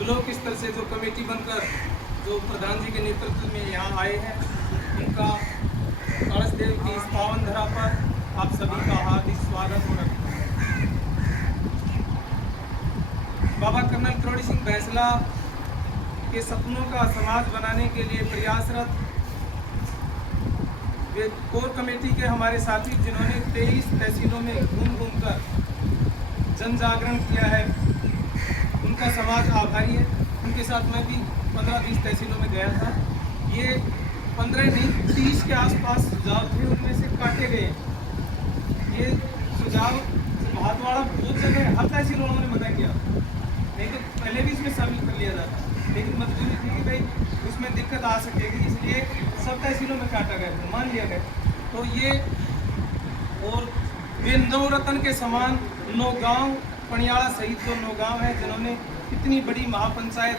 Block स्तर से जो कमेटी बनकर जो प्रधान जी के नेतृत्व में यहाँ आए हैं, उनका कलश देव की इस पावन धरा पर आप सभी का हार्दिक स्वागत हो रहा है। बाबा कर्नल करोड़ी सिंह बैंसला के सपनों का समाज बनाने के लिए प्रयासरत वे कोर कमेटी के हमारे साथी, जिन्होंने 23 तहसीलों में घूम कर जन जागरण किया है, उनका समाज आभारी है। उनके साथ मैं भी 15-20 तहसीलों में गया था। ये 15 नहीं 30 के आसपास सुझाव थे, उनमें से काटे गए। ये सुझाव भातवाड़ा बहुत जगह हर तहसील उन्होंने मना किया, नहीं तो पहले भी इसमें शामिल कर लिया जाता, लेकिन मजबूरी थी कि भाई उसमें दिक्कत आ सकेगी, इसलिए सब तहसीलों में काटा गया, तो मान लिया गया। तो ये और वे नवरत्न के समान 9 गाँव पनियाड़ा सहित जो 9 गाँव हैं, जिन्होंने इतनी बड़ी महापंचायत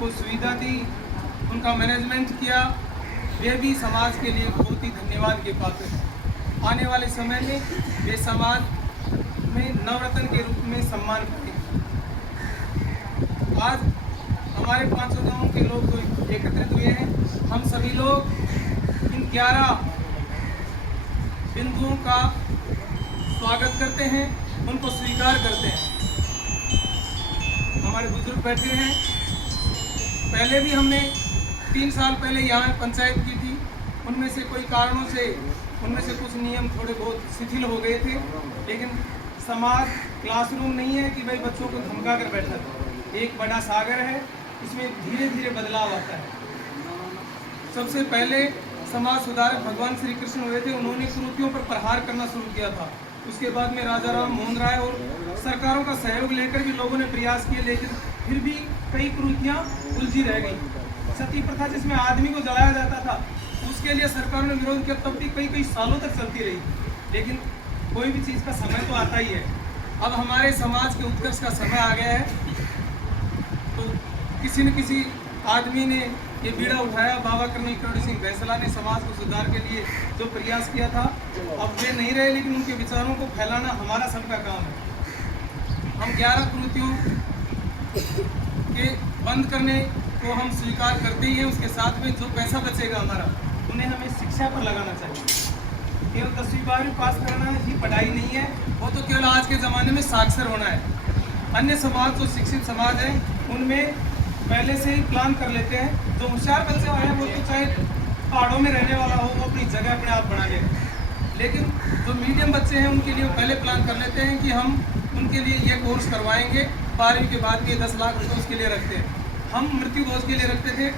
को सुविधा दी, उनका मैनेजमेंट किया, वे भी समाज के लिए बहुत ही धन्यवाद के पात्र हैं। आने वाले समय में वे समाज में नवरत्न के रूप में सम्मान करेंगे। आज हमारे 500 गाँव के लोग जो एकत्रित हुए हैं, हम सभी लोग इन 11 बिंदुओं का स्वागत करते हैं, उनको स्वीकार करते हैं। हमारे बुजुर्ग बैठे हैं, पहले भी हमने 3 साल पहले यहाँ पंचायत की थी, उनमें से कोई कारणों से उनमें से कुछ नियम थोड़े बहुत शिथिल हो गए थे, लेकिन समाज क्लासरूम नहीं है कि भाई बच्चों को धमका कर बैठा था। एक बड़ा सागर है, इसमें धीरे धीरे बदलाव आता है। सबसे पहले समाज सुधारक भगवान श्री कृष्ण हुए थे, उन्होंने कुरीतियों पर प्रहार करना शुरू किया था। उसके बाद में राजा राम मोहन राय और सरकारों का सहयोग लेकर भी लोगों ने प्रयास किए, लेकिन फिर भी कई कुरीतियाँ उलझी रह गई। सती प्रथा जिसमें आदमी को जलाया जाता था, उसके लिए सरकारों ने विरोध किया, तब भी कई सालों तक चलती रही। लेकिन कोई भी चीज़ का समय तो आता ही है। अब हमारे समाज के उत्कर्ष का समय आ गया है, तो किसी न किसी आदमी ने ये बीड़ा उठाया। बाबा कर्नल करोड़ी सिंह बैंसला ने समाज को सुधार के लिए जो प्रयास किया था, अब वे नहीं रहे, लेकिन उनके विचारों को फैलाना हमारा सबका काम है। हम 11 कुरीतियों के बंद करने को हम स्वीकार करते ही हैं, उसके साथ में जो पैसा बचेगा हमारा, उन्हें हमें शिक्षा पर लगाना चाहिए। केवल 10वीं 12वीं पास करना ही पढ़ाई नहीं है, वो तो केवल आज के ज़माने में साक्षर होना है। अन्य समाज जो शिक्षित समाज है, उनमें पहले से ही प्लान कर लेते हैं। जो होशियार बच्चे हैं, वो तो चाहे पहाड़ों में रहने वाला हो, वो अपनी जगह अपने आप बना लेगा। लेकिन जो मीडियम बच्चे हैं, उनके लिए पहले प्लान कर लेते हैं कि हम उनके लिए ये कोर्स करवाएंगे, 12वीं के बाद में 10 लाख रुपये उसके लिए रखते हैं। हम मृत्यु भोज के लिए रखते थे,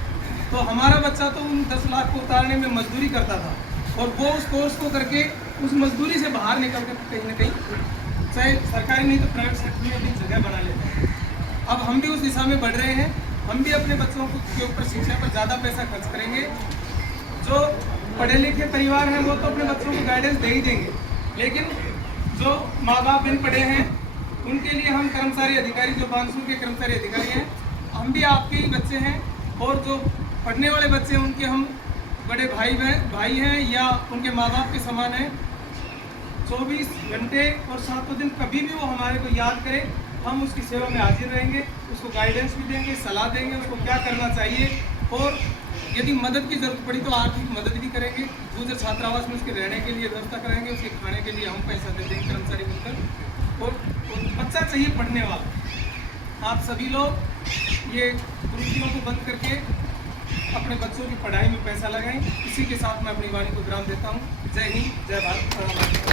तो हमारा बच्चा तो उन 10 लाख को उतारने में मजदूरी करता था, और वो उस कोर्स को करके उस मजदूरी से बाहर निकल कर कहीं ना कहीं, चाहे सरकारी नहीं तो प्राइवेट सेक्टर में अपनी जगह बना लेते हैं। अब हम भी उस दिशा में बढ़ रहे हैं। हम भी अपने बच्चों के ऊपर शिक्षा पर ज़्यादा पैसा खर्च करेंगे। जो पढ़े लिखे परिवार हैं, वो तो अपने बच्चों को गाइडेंस दे ही देंगे, लेकिन जो माँ बाप बिन पढ़े हैं, उनके लिए हम कर्मचारी अधिकारी, जो बांसुर के कर्मचारी अधिकारी हैं, हम भी आपके ही बच्चे हैं। और जो पढ़ने वाले बच्चे हैं, उनके हम बड़े भाई हैं या उनके माँ बाप के समान हैं। 24 घंटे और 7 दिन कभी भी वो हमारे को याद करे, हम उसकी सेवा में हाजिर रहेंगे, उसको गाइडेंस भी देंगे, सलाह देंगे उसको क्या करना चाहिए, और यदि मदद की जरूरत पड़ी तो आर्थिक मदद भी करेंगे। दूसरे छात्रावास में उसके रहने के लिए व्यवस्था कराएंगे, उसके खाने के लिए हम पैसा दे देंगे कर्मचारी मिलकर। और बच्चा चाहिए पढ़ने वाला। आप सभी लोग ये कुरीतियों को बंद करके अपने बच्चों की पढ़ाई में पैसा लगाएं। इसी के साथ मैं अपनी वाणी को विराम देता हूँ। जय हिंद, जय भारत।